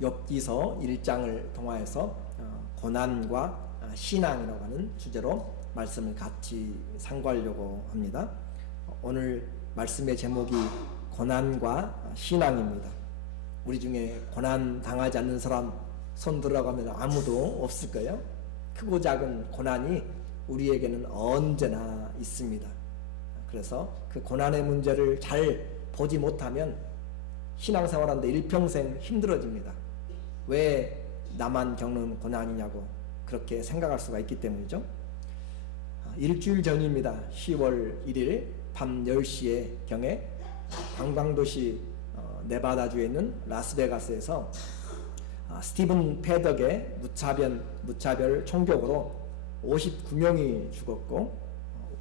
욥기서 1장을 통하여서 고난과 신앙이라고 하는 주제로 말씀을 같이 상고하려고 합니다. 오늘 말씀의 제목이 고난과 신앙입니다. 우리 중에 고난 당하지 않는 사람 손 들어가면 아무도 없을 거예요. 크고 작은 고난이 우리에게는 언제나 있습니다. 그래서 그 고난의 문제를 잘 보지 못하면 신앙생활하는데 일평생 힘들어집니다. 왜 나만 겪는 고난이냐고 그렇게 생각할 수가 있기 때문이죠. 일주일 전입니다. 10월 1일 밤 10시에 경에 관광도시 네바다주에 있는 라스베가스에서 스티븐 패덕의 무차별 총격으로 59명이 죽었고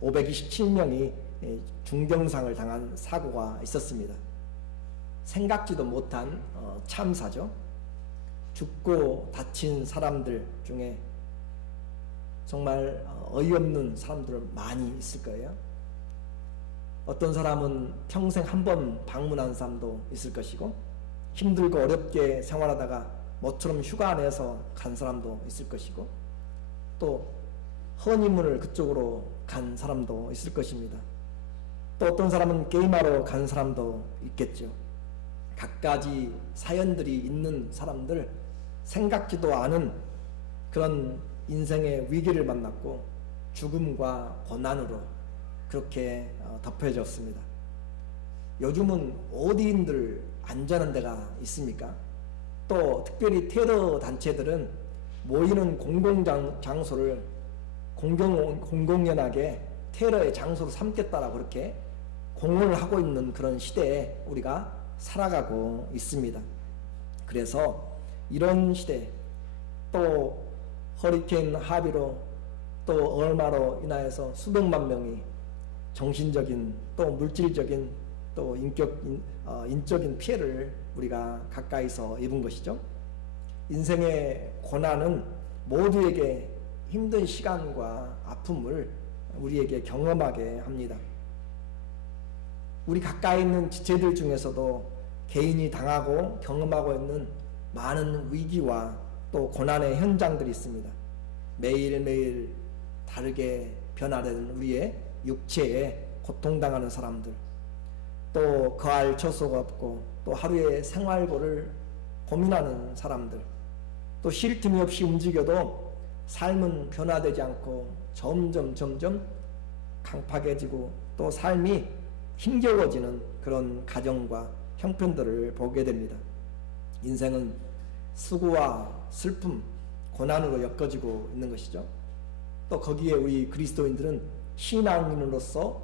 527명이 중경상을 당한 사고가 있었습니다. 생각지도 못한 참사죠. 죽고 다친 사람들 중에 정말 어이없는 사람들 많이 있을 거예요. 어떤 사람은 평생 한 번 방문한 사람도 있을 것이고, 힘들고 어렵게 생활하다가 모처럼 휴가 내서 간 사람도 있을 것이고, 또 허니문을 그쪽으로 간 사람도 있을 것입니다. 또 어떤 사람은 게임하러 간 사람도 있겠죠. 갖가지 사연들이 있는 사람들, 생각지도 않은 그런 인생의 위기를 만났고 죽음과 고난으로 그렇게 덮여졌습니다. 요즘은 어디인들 안전한 데가 있습니까? 또 특별히 테러 단체들은 모이는 공공장소를 공공연하게 테러의 장소로 삼겠다라고 그렇게 공언을 하고 있는 그런 시대에 우리가 살아가고 있습니다. 그래서 이런 시대, 또 허리케인 하비로 또 얼마로 인하여서 수백만 명이 정신적인 또 물질적인 또 인적인 피해를 우리가 가까이서 입은 것이죠. 인생의 고난은 모두에게 힘든 시간과 아픔을 우리에게 경험하게 합니다. 우리 가까이 있는 지체들 중에서도 개인이 당하고 경험하고 있는 많은 위기와 또 고난의 현장들이 있습니다. 매일매일 다르게 변화되는 우리의 육체에 고통당하는 사람들, 또 거할 처소가 없고 또 하루의 생활고를 고민하는 사람들, 또 쉴 틈이 없이 움직여도 삶은 변화되지 않고 점점 강팍해지고 또 삶이 힘겨워지는 그런 가정과 형편들을 보게 됩니다. 인생은 수고와 슬픔, 고난으로 엮어지고 있는 것이죠. 또 거기에 우리 그리스도인들은 신앙인으로서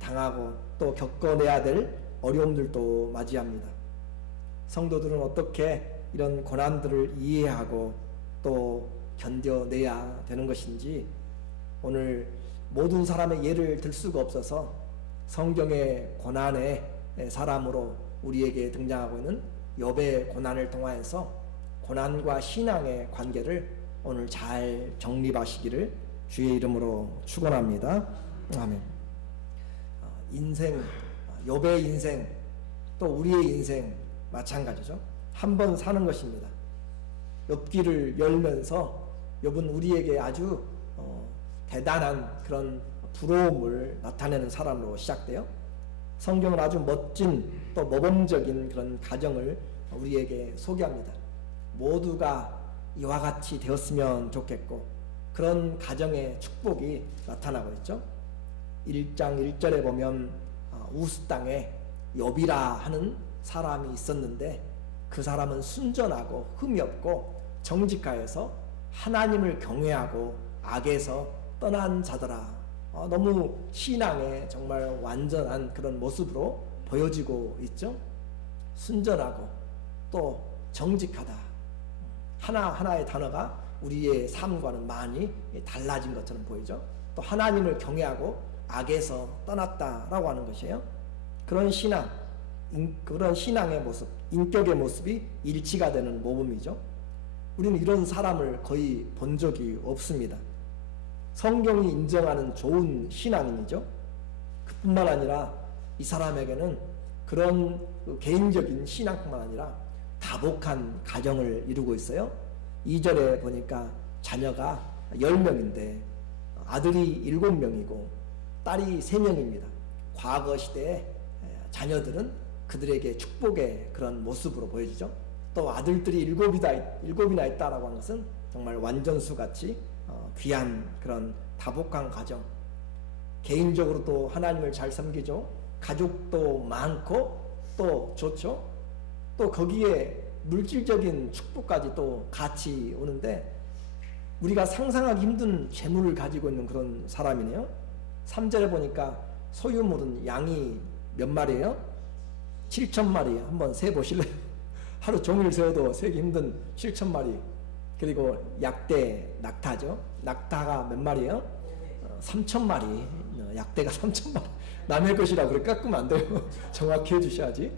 당하고 또 겪어내야 될 어려움들도 맞이합니다. 성도들은 어떻게 이런 고난들을 이해하고 또 견뎌내야 되는 것인지 오늘 모든 사람의 예를 들 수가 없어서 성경의 고난의 사람으로 우리에게 등장하고 있는 욥의 고난을 통하여서 고난과 신앙의 관계를 오늘 잘 정립하시기를 주의 이름으로 축원합니다. 아멘. 인생, 욥의 인생, 또 우리의 인생 마찬가지죠. 한 번 사는 것입니다. 욥기를 열면서 욥은 우리에게 아주 대단한 그런 부러움을 나타내는 사람으로 시작돼요. 성경은 아주 멋진 또 모범적인 그런 가정을 우리에게 소개합니다. 모두가 이와 같이 되었으면 좋겠고 그런 가정의 축복이 나타나고 있죠. 1장 1절에 보면 우스 땅에 욥이라 하는 사람이 있었는데 그 사람은 순전하고 흠이 없고 정직하여서 하나님을 경외하고 악에서 떠난 자더라. 너무 신앙의 정말 완전한 그런 모습으로 보여지고 있죠. 순전하고 또 정직하다. 하나하나의 단어가 우리의 삶과는 많이 달라진 것처럼 보이죠. 또 하나님을 경외하고 악에서 떠났다라고 하는 것이에요. 그런 신앙, 그런 신앙의 모습, 인격의 모습이 일치가 되는 모범이죠. 우리는 이런 사람을 거의 본 적이 없습니다. 성경이 인정하는 좋은 신앙인이죠. 그뿐만 아니라 이 사람에게는 그런 개인적인 신앙뿐만 아니라 다복한 가정을 이루고 있어요. 2절에 보니까 자녀가 10명인데 아들이 7명이고 딸이 3명입니다. 과거 시대에 자녀들은 그들에게 축복의 그런 모습으로 보여지죠. 또 아들들이 7이나 있다라고 하는 것은 정말 완전수같이 귀한 그런 다복한 가정, 개인적으로도 하나님을 잘 섬기죠. 가족도 많고 또 좋죠. 또 거기에 물질적인 축복까지 또 같이 오는데 우리가 상상하기 힘든 재물을 가지고 있는 그런 사람이네요. 3절에 보니까 소유물은 양이 몇 마리예요? 7,000마리. 한번 세보실래요? 하루 종일 세어도 세기 힘든 7,000마리. 그리고 약대, 낙타죠. 낙타가 몇 마리예요? 3,000마리. 약대가 3,000마리. 남의 것이라 그래 깎으면 안 돼요. 정확히 해주셔야지.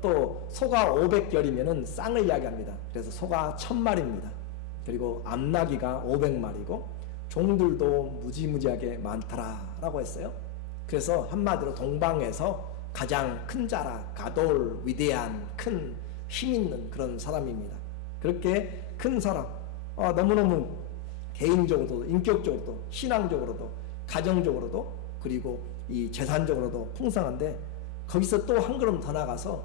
또 소가 500열이면은 쌍을 이야기합니다. 그래서 소가 1,000마리입니다. 그리고 암나귀가 500마리고 종들도 무지무지하게 많더라라고 했어요. 그래서 한마디로 동방에서 가장 큰 자라, 가돌, 위대한 큰 힘 있는 그런 사람입니다. 그렇게 큰 사람, 너무너무 개인적으로도 인격적으로도 신앙적으로도 가정적으로도 그리고 이 재산적으로도 풍성한데 거기서 또 한 걸음 더 나가서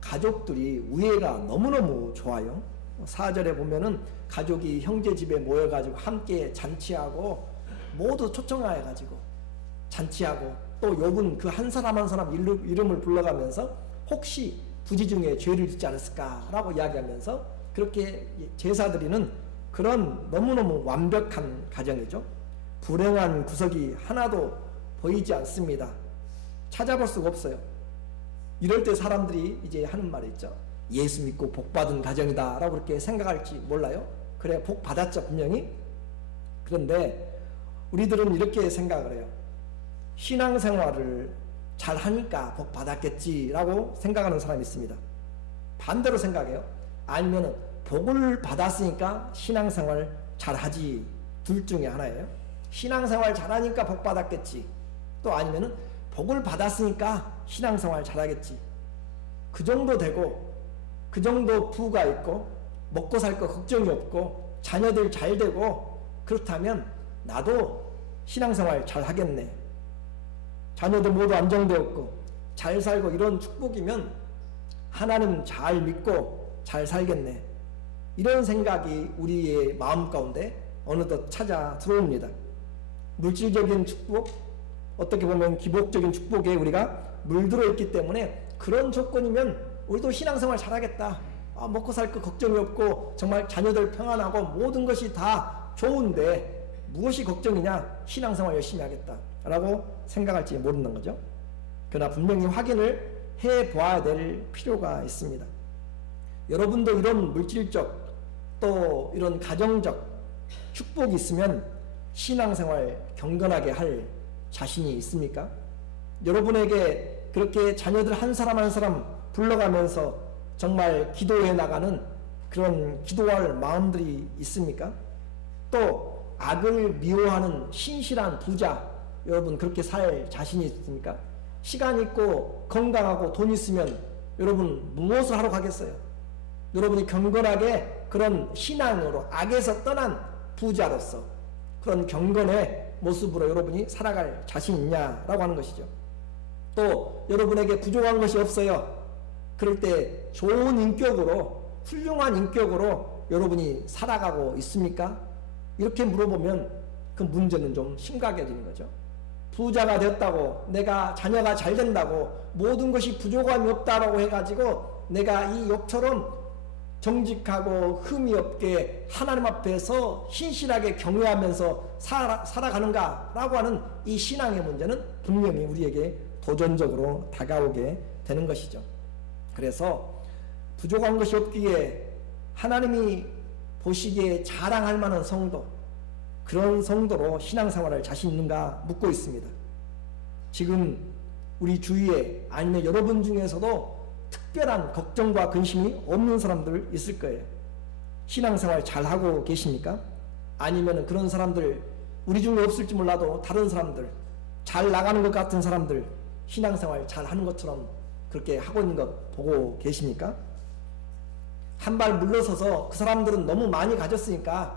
가족들이 우애가 너무너무 좋아요. 4절에 보면은 가족이 형제 집에 모여가지고 함께 잔치하고 모두 초청해가지고 잔치하고 또 욥은 그 한 사람 한 사람 이름을 불러가면서 혹시 부지 중에 죄를 짓지 않았을까라고 이야기하면서 그렇게 제사드리는 그런 너무너무 완벽한 가정이죠. 불행한 구석이 하나도 보이지 않습니다. 찾아볼 수가 없어요. 이럴 때 사람들이 이제 하는 말이 있죠. 예수 믿고 복 받은 가정이다 라고 그렇게 생각할지 몰라요. 그래 복 받았죠 분명히. 그런데 우리들은 이렇게 생각을 해요. 신앙생활을 잘 하니까 복 받았겠지 라고 생각하는 사람이 있습니다. 반대로 생각해요. 아니면은 복을 받았으니까 신앙생활 잘하지. 둘 중에 하나예요. 신앙생활 잘하니까 복 받았겠지. 또 아니면은 복을 받았으니까 신앙생활 잘하겠지. 그 정도 되고 그 정도 부가 있고 먹고 살 거 걱정이 없고 자녀들 잘 되고 그렇다면 나도 신앙생활 잘 하겠네. 자녀들 모두 안정되었고 잘 살고 이런 축복이면 하나님 잘 믿고 잘 살겠네. 이런 생각이 우리의 마음 가운데 어느덧 찾아 들어옵니다. 물질적인 축복, 어떻게 보면 기복적인 축복에 우리가 물들어 있기 때문에 그런 조건이면 우리도 신앙생활 잘하겠다. 먹고 살 거 걱정이 없고 정말 자녀들 평안하고 모든 것이 다 좋은데 무엇이 걱정이냐? 신앙생활 열심히 하겠다 라고 생각할지 모르는 거죠. 그러나 분명히 확인을 해보아야 될 필요가 있습니다. 여러분도 이런 물질적 또 이런 가정적 축복이 있으면 신앙생활 경건하게 할 자신이 있습니까? 여러분에게 그렇게 자녀들 한 사람 한 사람 불러가면서 정말 기도해 나가는 그런 기도할 마음들이 있습니까? 또 악을 미워하는 신실한 부자, 여러분 그렇게 살 자신이 있습니까? 시간 있고 건강하고 돈 있으면 여러분 무엇을 하러 가겠어요? 여러분이 경건하게 그런 신앙으로 악에서 떠난 부자로서 그런 경건의 모습으로 여러분이 살아갈 자신 있냐라고 하는 것이죠. 또 여러분에게 부족한 것이 없어요. 그럴 때 좋은 인격으로 훌륭한 인격으로 여러분이 살아가고 있습니까? 이렇게 물어보면 그 문제는 좀 심각해지는 거죠. 부자가 됐다고 내가 자녀가 잘 된다고 모든 것이 부족함이 없다라고 해가지고 내가 이 욥처럼 정직하고 흠이 없게 하나님 앞에서 신실하게 경외하면서 살아가는가 라고 하는 이 신앙의 문제는 분명히 우리에게 도전적으로 다가오게 되는 것이죠. 그래서 부족한 것이 없기에 하나님이 보시기에 자랑할 만한 성도, 그런 성도로 신앙생활을 자신 있는가 묻고 있습니다. 지금 우리 주위에 아니면 여러분 중에서도 특별한 걱정과 근심이 없는 사람들 있을 거예요. 신앙생활 잘하고 계십니까? 아니면 그런 사람들 우리 중에 없을지 몰라도 다른 사람들, 잘 나가는 것 같은 사람들 신앙생활 잘하는 것처럼 그렇게 하고 있는 것 보고 계십니까? 한 발 물러서서 그 사람들은 너무 많이 가졌으니까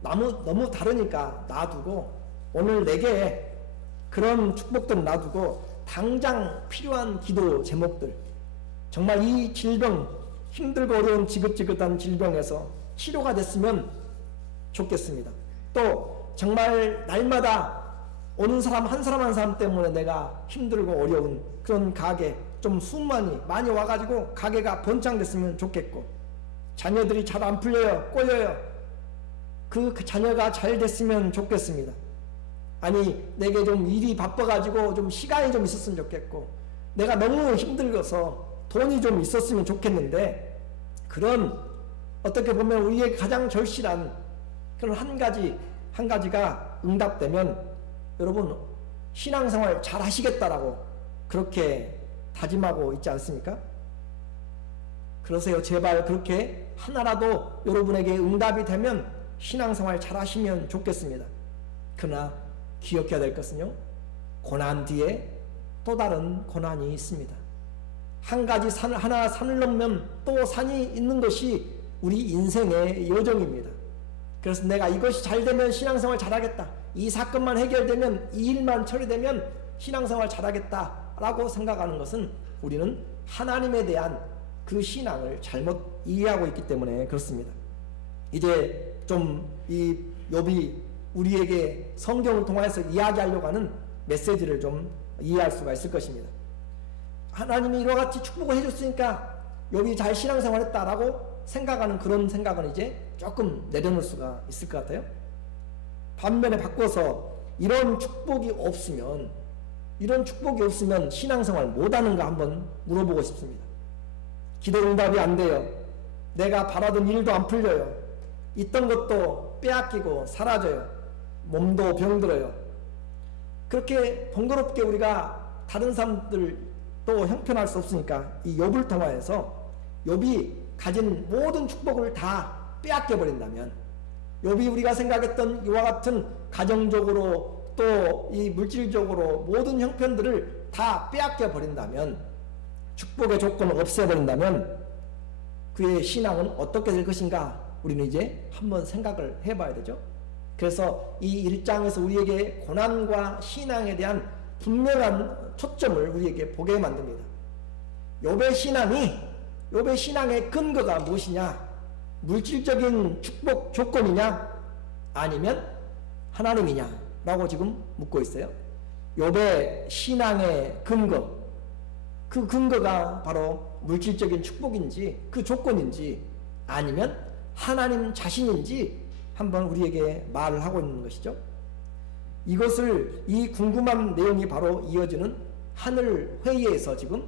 너무 다르니까 놔두고 오늘 내게 그런 축복들 놔두고 당장 필요한 기도 제목들, 정말 이 질병, 힘들고 어려운 지긋지긋한 질병에서 치료가 됐으면 좋겠습니다. 또 정말 날마다 오는 사람 한 사람 한 사람 때문에 내가 힘들고 어려운 그런 가게 좀 수많이 많이 와가지고 가게가 번창됐으면 좋겠고, 자녀들이 잘 안 풀려요, 꼬여요. 그 자녀가 잘 됐으면 좋겠습니다. 아니 내게 좀 일이 바빠가지고 좀 시간이 좀 있었으면 좋겠고, 내가 너무 힘들어서 돈이 좀 있었으면 좋겠는데, 그런 어떻게 보면 우리의 가장 절실한 그런 한 가지가 응답되면 여러분 신앙생활 잘 하시겠다라고 그렇게 다짐하고 있지 않습니까? 그러세요. 제발 그렇게 하나라도 여러분에게 응답이 되면 신앙생활 잘 하시면 좋겠습니다. 그러나 기억해야 될 것은요, 고난 뒤에 또 다른 고난이 있습니다. 한 가지 산을 넘으면 또 산이 있는 것이 우리 인생의 여정입니다. 그래서 내가 이것이 잘 되면 신앙생활 잘하겠다, 이 사건만 해결되면, 이 일만 처리되면 신앙생활 잘하겠다라고 생각하는 것은 우리는 하나님에 대한 그 신앙을 잘못 이해하고 있기 때문에 그렇습니다. 이제 좀 이 욥이 우리에게 성경을 통해서 이야기하려고 하는 메시지를 좀 이해할 수가 있을 것입니다. 하나님이 이와 같이 축복을 해줬으니까 욥이 잘 신앙생활했다라고 생각하는 그런 생각은 이제 조금 내려놓을 수가 있을 것 같아요. 반면에 바꿔서 이런 축복이 없으면 신앙생활 못하는가 한번 물어보고 싶습니다. 기도 응답이 안 돼요. 내가 바라던 일도 안 풀려요. 있던 것도 빼앗기고 사라져요. 몸도 병들어요. 그렇게 번거롭게 우리가 다른 사람들도 형편할 수 없으니까 이 욥을 통하여서 욥이 가진 모든 축복을 다 빼앗겨 버린다면, 욥이 우리가 생각했던 이와 같은 가정적으로 또 이 물질적으로 모든 형편들을 다 빼앗겨 버린다면, 축복의 조건을 없애버린다면 그의 신앙은 어떻게 될 것인가 우리는 이제 한번 생각을 해봐야 되죠. 그래서 이 1장에서 우리에게 고난과 신앙에 대한 분명한 초점을 우리에게 보게 만듭니다. 욥의 신앙의 근거가 무엇이냐? 물질적인 축복 조건이냐? 아니면 하나님이냐? 라고 지금 묻고 있어요. 욥의 신앙의 근거, 그 근거가 바로 물질적인 축복인지 그 조건인지 아니면 하나님 자신인지 한번 우리에게 말을 하고 있는 것이죠. 이 궁금한 내용이 바로 이어지는 하늘 회의에서 지금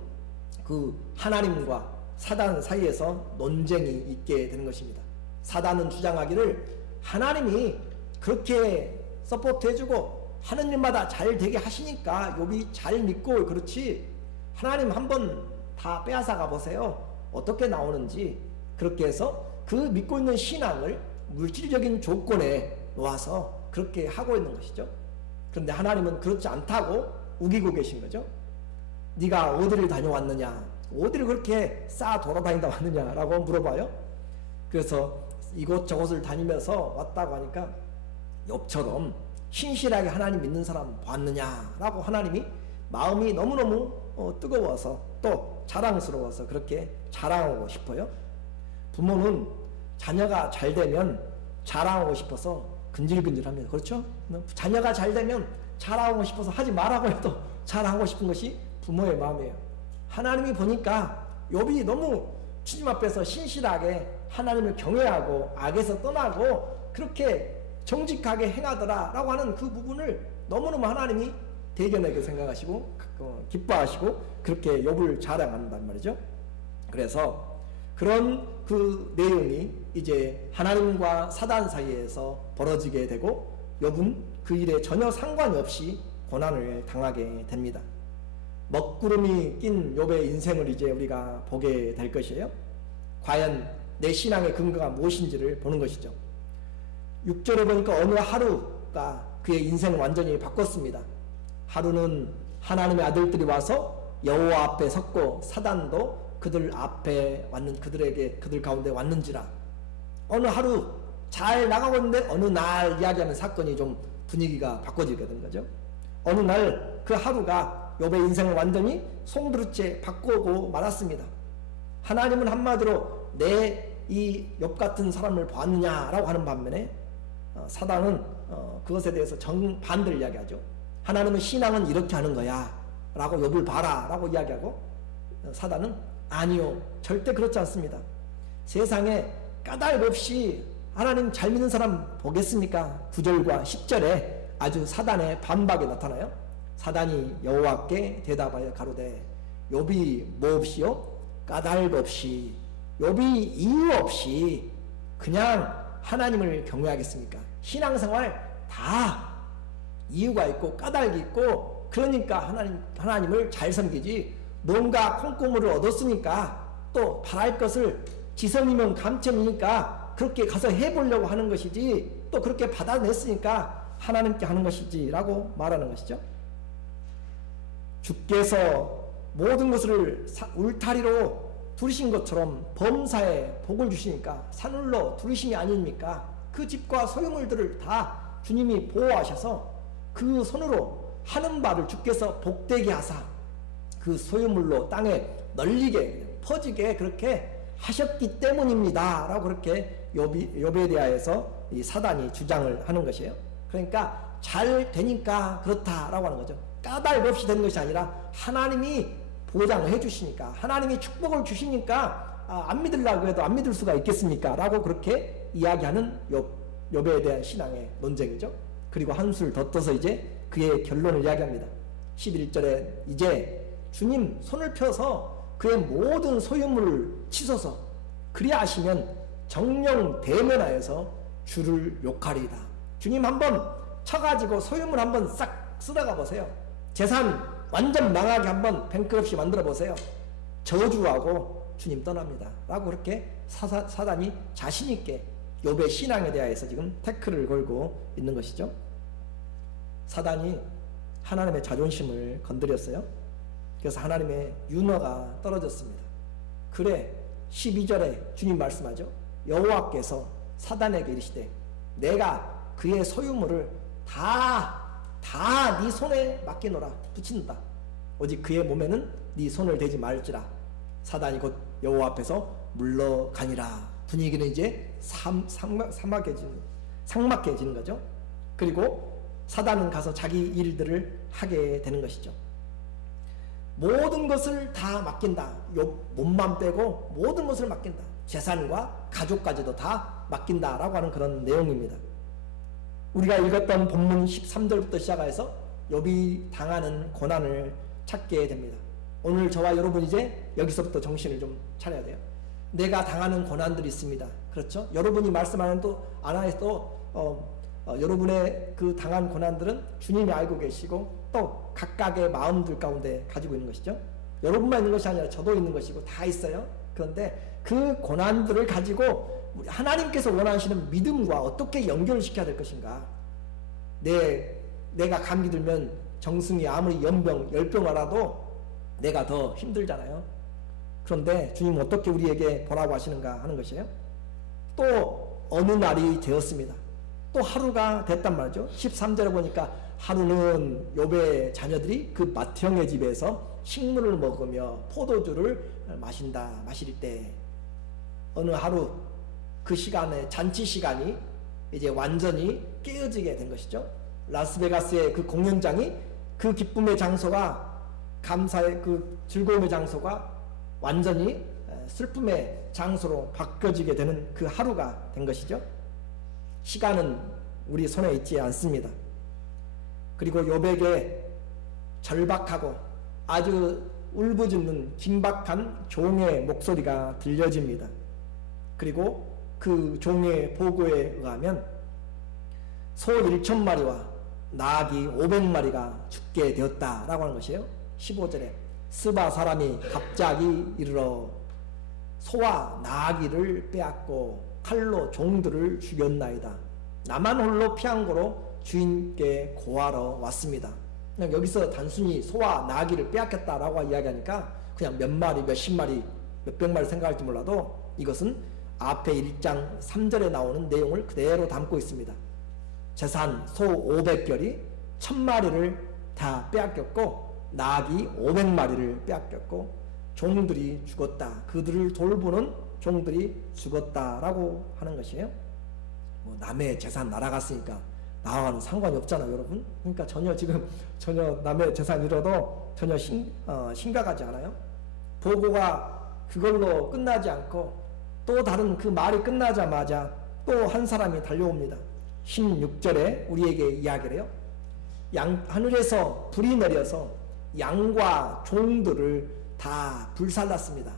그 하나님과 사단 사이에서 논쟁이 있게 되는 것입니다. 사단은 주장하기를 하나님이 그렇게 서포트 해주고 하는 일마다 잘 되게 하시니까 욥이 잘 믿고 그렇지, 하나님 한번 다 빼앗아 가보세요. 어떻게 나오는지. 그렇게 해서 그 믿고 있는 신앙을 물질적인 조건에 놓아서 그렇게 하고 있는 것이죠. 그런데 하나님은 그렇지 않다고 우기고 계신 거죠. 네가 어디를 다녀왔느냐, 어디를 그렇게 싸 돌아다니다 왔느냐라고 물어봐요. 그래서 이곳저곳을 다니면서 왔다고 하니까 욥처럼 신실하게 하나님 믿는 사람 봤느냐라고 하나님이 마음이 너무너무 뜨거워서 또 자랑스러워서 그렇게 자랑하고 싶어요. 부모는 자녀가 잘 되면 자랑하고 싶어서 근질근질합니다. 그렇죠? 자녀가 잘 되면 자랑하고 싶어서 하지 말라고 해도 자랑하고 싶은 것이 부모의 마음이에요. 하나님이 보니까 욥이 너무 주님 앞에서 신실하게 하나님을 경외하고 악에서 떠나고 그렇게 정직하게 행하더라 라고 하는 그 부분을 너무너무 하나님이 대견하게 생각하시고 기뻐하시고 그렇게 욥을 자랑한단 말이죠. 그래서 그런 그 내용이 이제 하나님과 사단 사이에서 벌어지게 되고 욥은 그 일에 전혀 상관이 없이 고난을 당하게 됩니다. 먹구름이 낀 욥의 인생을 이제 우리가 보게 될 것이에요. 과연 내 신앙의 근거가 무엇인지를 보는 것이죠. 6절에 보니까 어느 하루가 그의 인생을 완전히 바꿨습니다. 하루는 하나님의 아들들이 와서 여호와 앞에 섰고 사단도 그들 앞에 왔는 그들 가운데 왔는지라. 어느 하루 잘 나가고 있는데 어느 날 이야기하는 사건이 좀 분위기가 바꿔지게 된 거죠. 어느 날 그 하루가 욥의 인생을 완전히 송두리째 바꾸고 말았습니다. 하나님은 한마디로 내 이 욥 같은 사람을 보았느냐라고 하는 반면에 사단은 그것에 대해서 정반대를 이야기하죠. 하나님은 신앙은 이렇게 하는 거야 라고 욥을 봐라 라고 이야기하고, 사단은 아니요, 절대 그렇지 않습니다. 세상에 까닭 없이 하나님 잘 믿는 사람 보겠습니까? 9절과 10절에 아주 사단의 반박이 나타나요. 사단이 여호와께 대답하여 가로되 욥이 뭐 없이요? 까닭 없이, 욥이 이유 없이 그냥 하나님을 경외하겠습니까? 신앙생활 다 이유가 있고 까닭이 있고, 그러니까 하나님을 잘 섬기지, 뭔가 콩고물을 얻었으니까 또 바랄 것을 지성이면 감천이니까 그렇게 가서 해보려고 하는 것이지, 또 그렇게 받아냈으니까 하나님께 하는 것이지 라고 말하는 것이죠. 주께서 모든 것을 울타리로 두르신 것처럼 범사에 복을 주시니까 산울로 두르심이 아닙니까? 그 집과 소유물들을 다 주님이 보호하셔서 그 손으로 하는 바를 주께서 복되게 하사 그 소유물로 땅에 널리게 퍼지게 그렇게 하셨기 때문입니다 라고 그렇게 욥에 대하여서 이 사단이 주장을 하는 것이에요. 그러니까 잘 되니까 그렇다라고 하는 거죠. 까닭 없이 되는 것이 아니라 하나님이 보장을 해주시니까, 하나님이 축복을 주시니까 안 믿으려고 해도 안 믿을 수가 있겠습니까? 라고 그렇게 이야기하는 욥에 대한 신앙의 논쟁이죠. 그리고 한술 더 떠서 이제 그의 결론을 이야기합니다. 11절에 이제 주님 손을 펴서 그의 모든 소유물을 치소서, 그리하시면 정령 대면하여서 주를 욕하리이다. 주님 한번 쳐가지고 소유물 한번 싹 쓸어가 보세요. 재산 완전 망하게 한번 뱅크럽시 만들어 보세요. 저주하고 주님 떠납니다 라고 그렇게 사단이 자신있게 욥의 신앙에 대하여서 지금 태클을 걸고 있는 것이죠. 사단이 하나님의 자존심을 건드렸어요. 그래서 하나님의 윤허가 떨어졌습니다. 그래 12절에 주님 말씀하죠. 여호와께서 사단에게 이르시되 내가 그의 소유물을 다 네 손에 맡기노라, 붙인다. 오직 그의 몸에는 네 손을 대지 말지라. 사단이 곧 여호와 앞에서 물러가니라. 분위기는 이제 삭막해지는 거죠. 그리고 사단은 가서 자기 일들을 하게 되는 것이죠. 모든 것을 다 맡긴다. 몸만 빼고 모든 것을 맡긴다. 재산과 가족까지도 다 맡긴다라고 하는 그런 내용입니다. 우리가 읽었던 본문 13절부터 시작해서 욥이 당하는 고난을 찾게 됩니다. 오늘 저와 여러분 이제 여기서부터 정신을 좀 차려야 돼요. 내가 당하는 고난들이 있습니다. 그렇죠? 여러분이 말씀하는 또 안에서도 여러분의 그 당한 고난들은 주님이 알고 계시고 또 각각의 마음들 가운데 가지고 있는 것이죠. 여러분만 있는 것이 아니라 저도 있는 것이고 다 있어요. 그런데 그 고난들을 가지고 하나님께서 원하시는 믿음과 어떻게 연결시켜야 될 것인가. 내가 감기 들면 정승이 아무리 열병 알아도 내가 더 힘들잖아요. 그런데 주님은 어떻게 우리에게 보라고 하시는가 하는 것이에요. 또 어느 날이 되었습니다. 또 하루가 됐단 말이죠. 13절에 보니까 하루는 욥의 자녀들이 그 맏형의 집에서 식물을 먹으며 포도주를 마실 때 어느 하루 그 시간에 잔치 시간이 이제 완전히 깨어지게 된 것이죠. 라스베가스의 그 공연장이 그 기쁨의 장소가, 감사의 그 즐거움의 장소가 완전히 슬픔의 장소로 바뀌어지게 되는 그 하루가 된 것이죠. 시간은 우리 손에 있지 않습니다. 그리고 욥에게 절박하고 아주 울부짖는 긴박한 종의 목소리가 들려집니다. 그리고 그 종의 보고에 의하면 소 1,000마리와 나귀 500마리가 죽게 되었다라고 하는 것이에요. 15절에 스바 사람이 갑자기 이르러 소와 나귀를 빼앗고 칼로 종들을 죽였나이다. 나만 홀로 피한 고로 주인께 고하러 왔습니다. 그냥 여기서 단순히 소와 나귀를 빼앗겼다라고 이야기하니까 그냥 몇 마리 몇십 마리 몇백 마리 생각할지 몰라도 이것은 앞에 1장 3절에 나오는 내용을 그대로 담고 있습니다. 재산 소 500결이 1000마리를 다 빼앗겼고 나귀 500마리를 빼앗겼고 종들이 죽었다. 그들을 돌보는 종들이 죽었다라고 하는 것이에요. 뭐 남의 재산 날아갔으니까 나와는 상관이 없잖아요, 여러분. 그러니까 전혀 남의 재산 잃어도 전혀 심각하지 않아요. 보고가 그걸로 끝나지 않고 또 다른 그 말이 끝나자마자 또 한 사람이 달려옵니다. 16절에 우리에게 이야기를 해요. 하늘에서 불이 내려서 양과 종들을 다 불살랐습니다.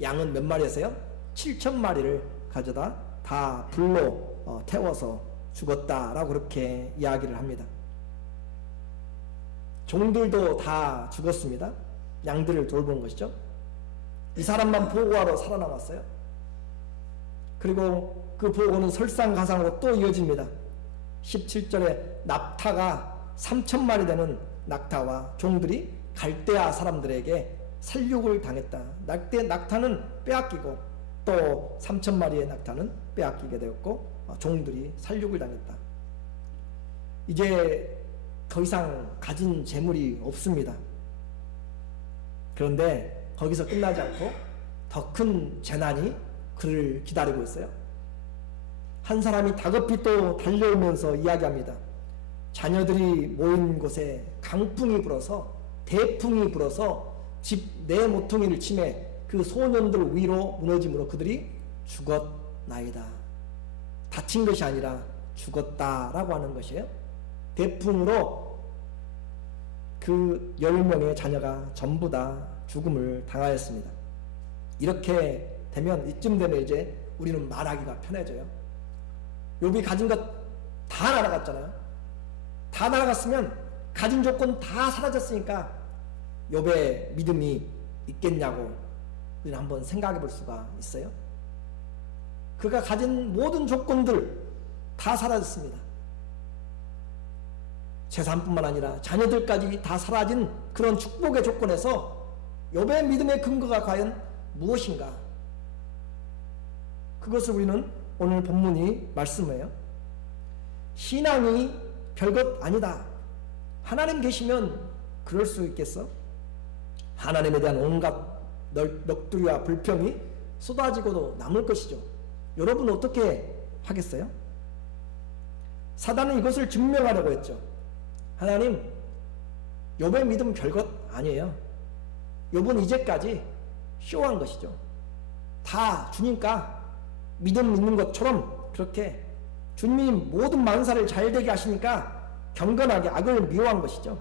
양은 몇 마리였어요? 7,000마리를 가져다 다 불로 태워서 죽었다라고 그렇게 이야기를 합니다. 종들도 다 죽었습니다. 양들을 돌보는 것이죠. 이 사람만 보고하러 살아남았어요. 그리고 그 보고는 설상가상으로 또 이어집니다. 17절에 낙타가 3,000마리 되는 낙타와 종들이 갈대아 사람들에게 살육을 당했다. 낙타는 빼앗기고 또 3,000마리의 낙타는 빼앗기게 되었고 종들이 살육을 당했다. 이제 더 이상 가진 재물이 없습니다. 그런데 거기서 끝나지 않고 더 큰 재난이 그를 기다리고 있어요. 한 사람이 다급히 또 달려오면서 이야기합니다. 자녀들이 모인 곳에 강풍이 불어서 대풍이 불어서 집 내 모퉁이를 치매 그 소년들 위로 무너짐으로 그들이 죽었나이다. 다친 것이 아니라 죽었다라고 하는 것이에요. 대풍으로 그 10명의 자녀가 전부 다 죽음을 당하였습니다. 이렇게 되면 이쯤 되면 이제 우리는 말하기가 편해져요. 욥이 가진 것 다 날아갔잖아요. 다 날아갔으면 가진 조건 다 사라졌으니까 욥의 믿음이 있겠냐고 우리는 한번 생각해 볼 수가 있어요. 그가 가진 모든 조건들 다 사라졌습니다. 재산뿐만 아니라 자녀들까지 다 사라진 그런 축복의 조건에서 욥의 믿음의 근거가 과연 무엇인가? 그것을 우리는 오늘 본문이 말씀해요. 신앙이 별것 아니다. 하나님 계시면 그럴 수 있겠어? 하나님에 대한 온갖 넋두리와 불평이 쏟아지고도 남을 것이죠. 여러분 어떻게 하겠어요? 사단은 이것을 증명하려고 했죠. 하나님, 욥의 믿음 별것 아니에요. 욥은 이제까지 쇼한 것이죠. 다 주니까 믿음 있는 것처럼 그렇게 주님이 모든 만사를 잘되게 하시니까 경건하게 악을 미워한 것이죠.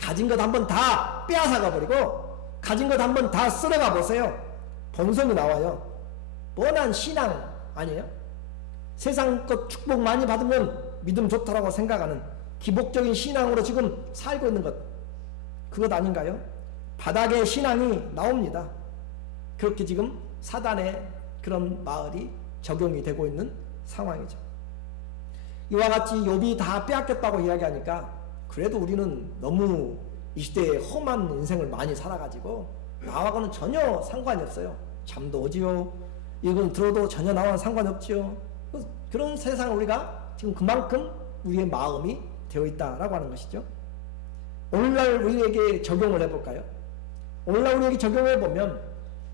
가진 것 한번 다 빼앗아가 버리고 가진 것 한번 다 쓸어가 보세요. 본성이 나와요. 뻔한 신앙 아니에요? 세상 것 축복 많이 받으면 믿음 좋다라고 생각하는 기복적인 신앙으로 지금 살고 있는 것, 그것 아닌가요? 바닥에 신앙이 나옵니다. 그렇게 지금 사단의 그런 마을이 적용이 되고 있는 상황이죠. 이와 같이 욥이 다 빼앗겼다고 이야기하니까 그래도 우리는 너무 이 시대에 험한 인생을 많이 살아가지고 나하고는 전혀 상관이 없어요. 잠도 오지요. 이건 들어도 전혀 나와는 상관이 없지요. 그런 세상을 우리가 지금 그만큼 우리의 마음이 되어 있다라고 하는 것이죠. 오늘날 우리에게 적용을 해볼까요? 오늘날 우리에게 적용해 보면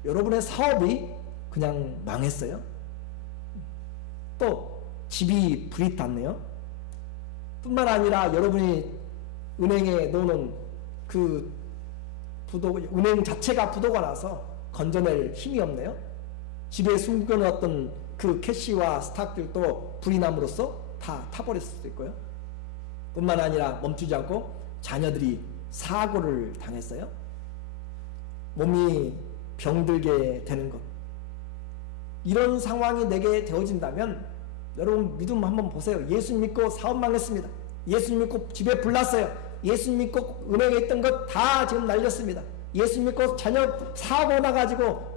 여러분의 사업이 그냥 망했어요. 또 집이 불이 탔네요. 뿐만 아니라 여러분이 은행에 놓는 그 은행 자체가 부도가 나서 건져낼 힘이 없네요. 집에 숨겨놓았던 그 캐시와 스탁들도 불이 남으로써 다 타버렸을 수도 있고요. 뿐만 아니라 멈추지 않고 자녀들이 사고를 당했어요. 몸이 병들게 되는 것. 이런 상황이 내게 되어진다면 여러분 믿음 한번 보세요. 예수님 믿고 사업 망했습니다. 예수님 믿고 집에 불 났어요. 예수님 믿고 은행에 있던 것 다 지금 날렸습니다. 예수님 믿고 자녀 사고 나가지고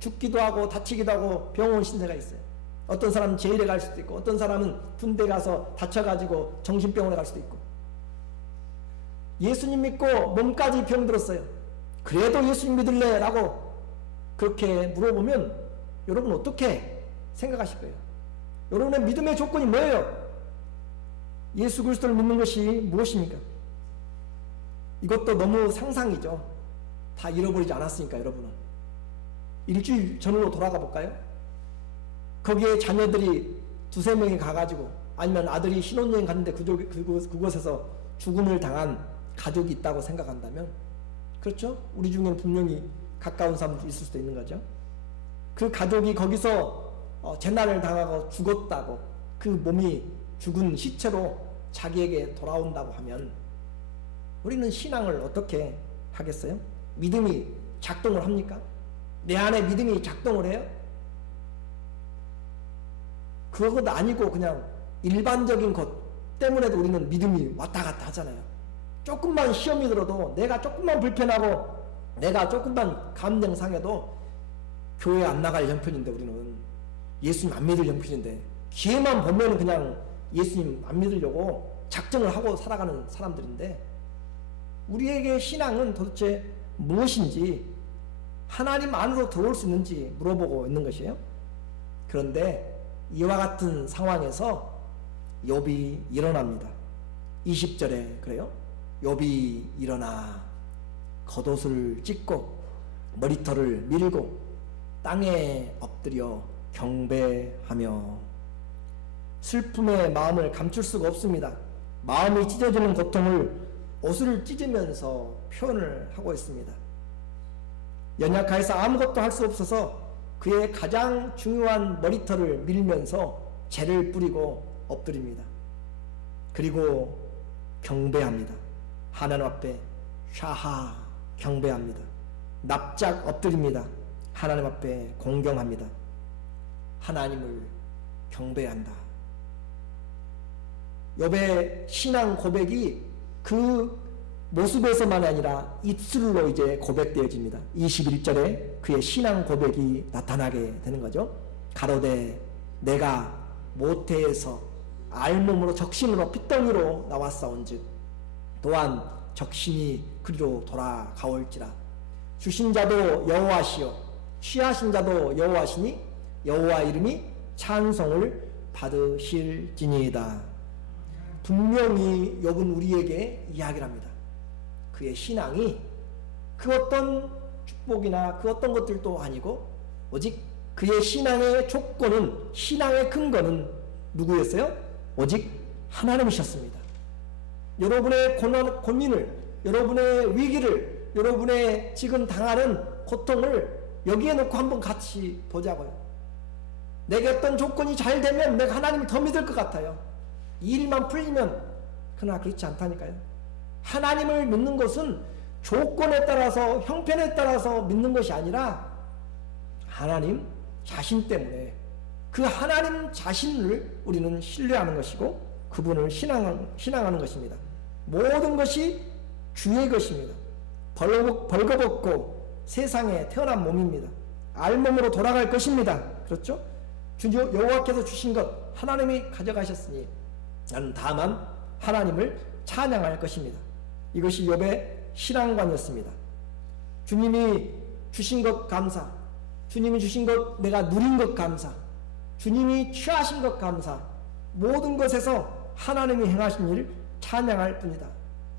죽기도 하고 다치기도 하고 병원 신세가 있어요. 어떤 사람은 제일에 갈 수도 있고 어떤 사람은 군대 가서 다쳐가지고 정신병원에 갈 수도 있고. 예수님 믿고 몸까지 병들었어요. 그래도 예수님 믿을래 라고 그렇게 물어보면 여러분 어떻게 생각하실 거예요? 여러분의 믿음의 조건이 뭐예요? 예수 그리스도를 믿는 것이 무엇입니까? 이것도 너무 상상이죠. 다 잃어버리지 않았으니까 여러분은. 일주일 전으로 돌아가 볼까요? 거기에 자녀들이 두세 명이 가가지고, 아니면 아들이 신혼여행 갔는데 그곳에서 죽음을 당한 가족이 있다고 생각한다면, 그렇죠? 우리 중에는 분명히 가까운 사람도 있을 수도 있는 거죠. 그 가족이 거기서 재난을 당하고 죽었다고, 그 몸이 죽은 시체로 자기에게 돌아온다고 하면 우리는 신앙을 어떻게 하겠어요? 믿음이 작동을 합니까? 내 안에 믿음이 작동을 해요? 그것도 아니고 그냥 일반적인 것 때문에도 우리는 믿음이 왔다 갔다 하잖아요. 조금만 시험이 들어도, 내가 조금만 불편하고, 내가 조금만 감정 상해도 교회 안 나갈 형편인데, 우리는 예수님 안 믿을 형편인데, 기회만 보면 그냥 예수님 안 믿으려고 작정을 하고 살아가는 사람들인데, 우리에게 신앙은 도대체 무엇인지, 하나님 안으로 들어올 수 있는지 물어보고 있는 것이에요. 그런데 이와 같은 상황에서 욥이 일어납니다. 20절에 그래요. 욥이 일어나 겉옷을 찢고 머리털을 밀고 땅에 엎드려 경배하며, 슬픔의 마음을 감출 수가 없습니다. 마음이 찢어지는 고통을 옷을 찢으면서 표현을 하고 있습니다. 연약하여서 아무것도 할 수 없어서 그의 가장 중요한 머리털을 밀면서 재를 뿌리고 엎드립니다. 그리고 경배합니다. 하나님 앞에 샤하 경배합니다. 납작 엎드립니다. 하나님 앞에 공경합니다. 하나님을 경배한다. 욥의 신앙 고백이 그 모습에서만이 아니라 입술로 이제 고백되어집니다. 21절에 그의 신앙 고백이 나타나게 되는 거죠. 가로되 내가 모태에서 알몸으로 적신으로 핏덩이로 나왔사온즉 또한 적신이 그리로 돌아가올지라. 주신 자도 여호와시요 취하신 자도 여호와시니 여호와 이름이 찬송을 받으실지니이다. 분명히 욥은 우리에게 이야기를 합니다. 그의 신앙이 그 어떤 축복이나 그 어떤 것들도 아니고, 오직 그의 신앙의 조건은, 신앙의 근거는 누구였어요? 오직 하나님이셨습니다. 여러분의 고민을, 여러분의 위기를, 여러분의 지금 당하는 고통을 여기에 놓고 한번 같이 보자고요. 내게 어떤 조건이 잘 되면 내가 하나님을 더 믿을 것 같아요. 이 일만 풀리면. 그러나 그렇지 않다니까요. 하나님을 믿는 것은 조건에 따라서, 형편에 따라서 믿는 것이 아니라 하나님 자신 때문에, 그 하나님 자신을 우리는 신뢰하는 것이고 그분을 신앙하는 것입니다. 모든 것이 주의 것입니다. 벌거벗고 세상에 태어난 몸입니다. 알몸으로 돌아갈 것입니다. 그렇죠? 여호와께서 주신 것 하나님이 가져가셨으니 나는 다만 하나님을 찬양할 것입니다. 이것이 욥의 신앙관이었습니다. 주님이 주신 것 감사, 주님이 주신 것 내가 누린 것 감사, 주님이 취하신 것 감사, 모든 것에서 하나님이 행하신 일을 찬양할 뿐이다.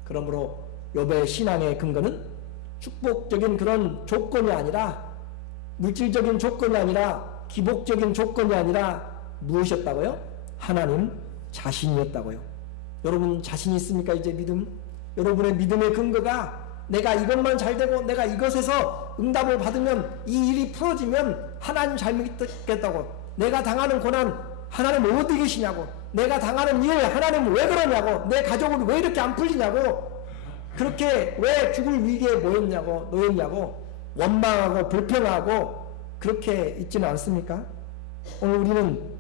그러므로 욥의 신앙의 근거는 축복적인 그런 조건이 아니라, 물질적인 조건이 아니라, 기복적인 조건이 아니라 무엇이었다고요? 하나님 자신이었다고요. 여러분 자신 있습니까? 이제 믿음? 여러분의 믿음의 근거가 내가 이것만 잘 되고 내가 이것에서 응답을 받으면, 이 일이 풀어지면 하나님 잘 믿겠다고, 내가 당하는 고난 하나님 어디 계시냐고, 내가 당하는 일 하나님 왜 그러냐고, 내 가족은 왜 이렇게 안 풀리냐고, 그렇게 왜 죽을 위기에 놓였냐고 원망하고 불평하고 그렇게 있지는 않습니까? 오늘 우리는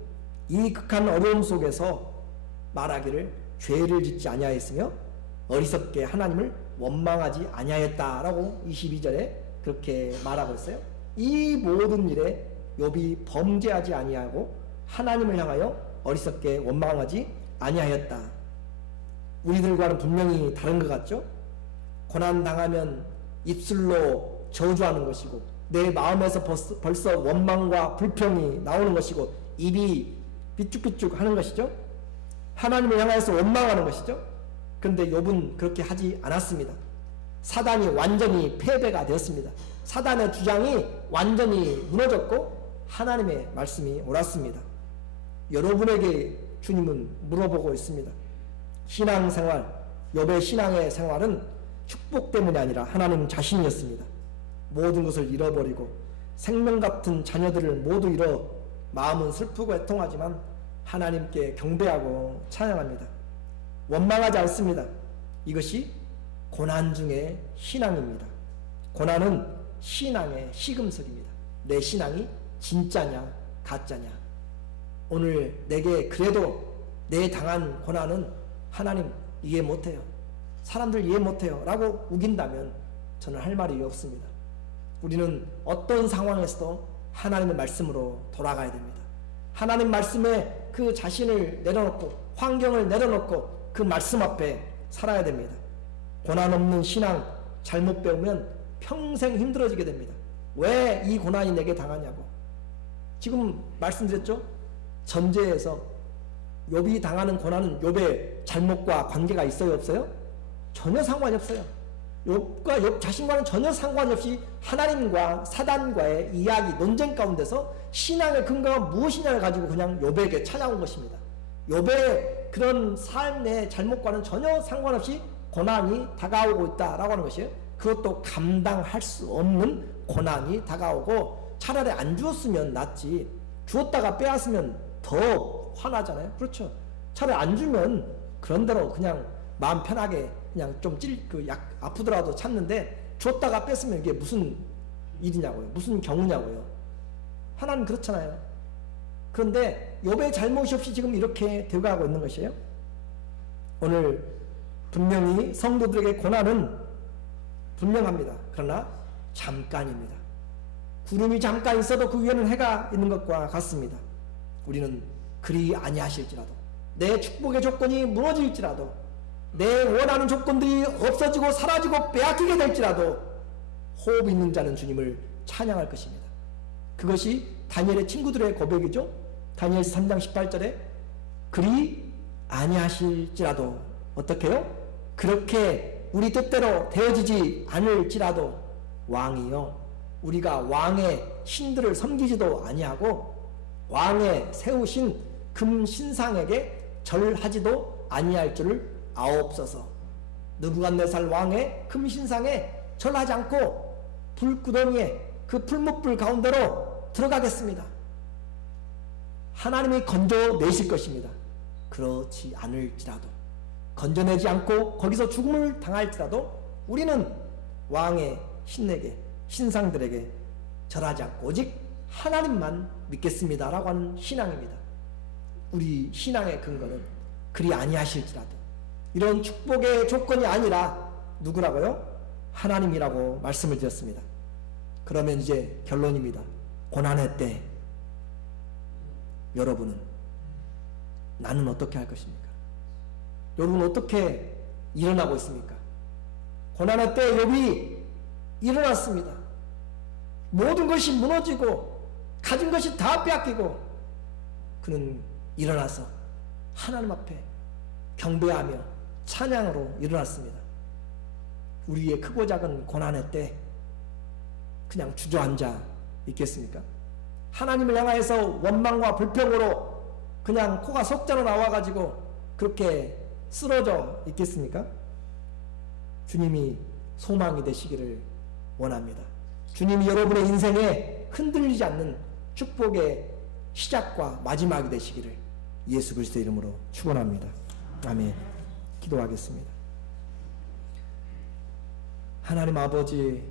이 극한 어려움 속에서 말하기를 죄를 짓지 아니하였으며 어리석게 하나님을 원망하지 아니하였다라고 22절에 그렇게 말하고 있어요. 이 모든 일에 욥이 범죄하지 아니하고 하나님을 향하여 어리석게 원망하지 아니하였다. 우리들과는 분명히 다른 것 같죠? 고난 당하면 입술로 저주하는 것이고 내 마음에서 벌써 원망과 불평이 나오는 것이고 입이 삐죽삐죽 하는 것이죠. 하나님을 향해서 원망하는 것이죠. 그런데 욥은 그렇게 하지 않았습니다. 사단이 완전히 패배가 되었습니다. 사단의 주장이 완전히 무너졌고 하나님의 말씀이 옳았습니다. 여러분에게 주님은 물어보고 있습니다. 신앙생활, 욥의 신앙의 생활은 축복 때문이 아니라 하나님 자신이었습니다. 모든 것을 잃어버리고 생명 같은 자녀들을 모두 잃어 마음은 슬프고 애통하지만 하나님께 경배하고 찬양합니다. 원망하지 않습니다. 이것이 고난 중의 신앙입니다. 고난은 신앙의 시금석입니다. 내 신앙이 진짜냐 가짜냐. 오늘 내게 그래도 내 당한 고난은 하나님 이해 못해요, 사람들 이해 못해요 라고 우긴다면 저는 할 말이 없습니다. 우리는 어떤 상황에서도 하나님의 말씀으로 돌아가야 됩니다. 하나님 말씀에 그 자신을 내려놓고 환경을 내려놓고 그 말씀 앞에 살아야 됩니다. 고난 없는 신앙 잘못 배우면 평생 힘들어지게 됩니다. 왜 이 고난이 내게 당하냐고. 지금 말씀드렸죠? 전제에서 욥이 당하는 고난은 욥의 잘못과 관계가 있어요 없어요? 전혀 상관이 없어요. 욥과 욥 자신과는 전혀 상관이 없이 하나님과 사단과의 이야기 논쟁 가운데서 신앙의 근거가 무엇이냐를 가지고 그냥 욥에게 찾아온 것입니다. 욥의 그런 삶의 잘못과는 전혀 상관없이 고난이 다가오고 있다라고 하는 것이에요. 그것도 감당할 수 없는 고난이 다가오고 차라리 안 주었으면 낫지, 주었다가 빼앗으면 더 화나잖아요. 그렇죠? 차라리 안 주면 그런대로 그냥 마음 편하게 그냥 좀 아프더라도 참는데 줬다가 뺐으면 이게 무슨 일이냐고요. 무슨 경우냐고요. 하나님 그렇잖아요. 그런데 욥의 잘못이 없이 지금 이렇게 되어가고 있는 것이에요. 오늘 분명히 성도들에게 고난은 분명합니다. 그러나 잠깐입니다. 구름이 잠깐 있어도 그 위에는 해가 있는 것과 같습니다. 우리는 그리 아니하실지라도, 내 축복의 조건이 무너질지라도, 내 원하는 조건들이 없어지고 사라지고 빼앗기게 될지라도 호흡 있는 자는 주님을 찬양할 것입니다. 그것이 다니엘의 친구들의 고백이죠. 다니엘 3장 18절에 그리 아니하실지라도 어떻게 해요? 그렇게 우리 뜻대로 되어지지 않을지라도 왕이요, 우리가 왕의 신들을 섬기지도 아니하고 왕의 세우신 금신상에게 절하지도 아니할 줄을 아옵소서. 느부갓네살 왕의 금신상에 절하지 않고 불구덩이에 그 풀무불 가운데로 들어가겠습니다. 하나님이 건져내실 것입니다. 그렇지 않을지라도, 건져내지 않고 거기서 죽음을 당할지라도 우리는 왕의 신에게, 신상들에게 절하지 않고 오직 하나님만 믿겠습니다 라고 하는 신앙입니다. 우리 신앙의 근거는 그리 아니하실지라도, 이런 축복의 조건이 아니라 누구라고요? 하나님이라고 말씀을 드렸습니다. 그러면 이제 결론입니다. 고난의 때 여러분은, 나는 어떻게 할 것입니까? 여러분은 어떻게 일어나고 있습니까? 고난의 때 욥이 일어났습니다. 모든 것이 무너지고 가진 것이 다 빼앗기고 그는 일어나서 하나님 앞에 경배하며 찬양으로 일어났습니다. 우리의 크고 작은 고난의 때 그냥 주저앉아 있겠습니까? 하나님을 향하여서 원망과 불평으로 그냥 코가 석자로 나와가지고 그렇게 쓰러져 있겠습니까? 주님이 소망이 되시기를 원합니다. 주님이 여러분의 인생에 흔들리지 않는 축복의 시작과 마지막이 되시기를 예수 그리스도의 이름으로 축원합니다. 아멘. 기도하겠습니다. 하나님 아버지,